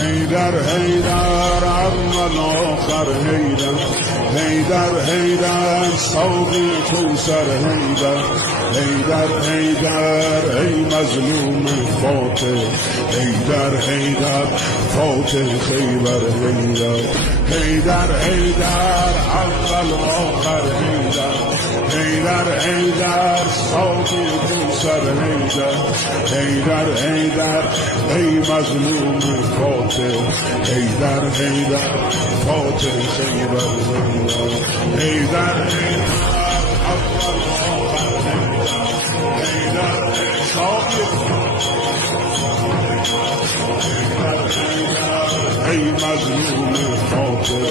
حیدر حیدر اول آخر حیدر حیدر حیدر ساقی کوثر حیدر حیدر حیدر ای مظلوم فاتح حیدر حیدر فاتح خیبر حیدر حیدر حیدر اول آخر حیدر حیدر حیدر ساقی کوثر حیدر حیدر حیدر ای مظلوم فاتح حیدر حیدر فاتح خیبر حیدر حیدر اول آخر حیدر ساقی ای مظلوم فاتح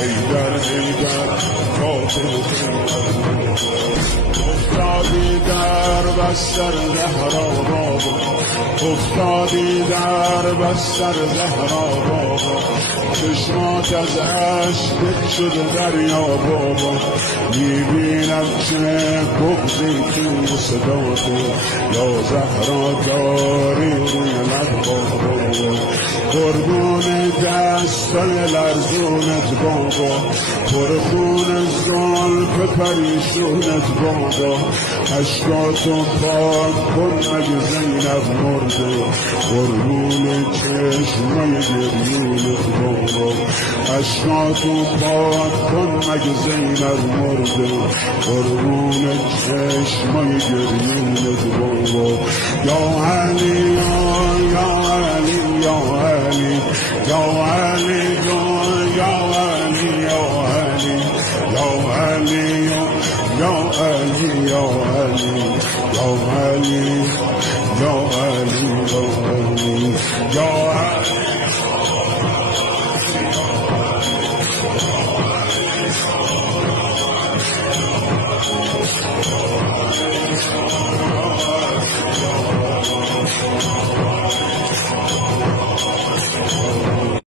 حیدر حیدر فاتح افتادی در بستر زهرا بابا افتادی در بستر زهرا بابا چشمات از عشق شده دریا بابا میبینم که بغضی توی صداته یا زهرا داری روی لب بابا قربون دستای لرزونت بابا پرخون زلف پریشونت بابا اشکاتو پاک کن مگه زینب مرده قربون چشمای گریونت بابا اشکاتو پاک کن مگه زینب مرده قربون چشمای گریونت بابا یا علی یا علی یا علی یا علی یا علی یا علی یا علی یا علی یا علی یا علی یا علی یا علی یا علی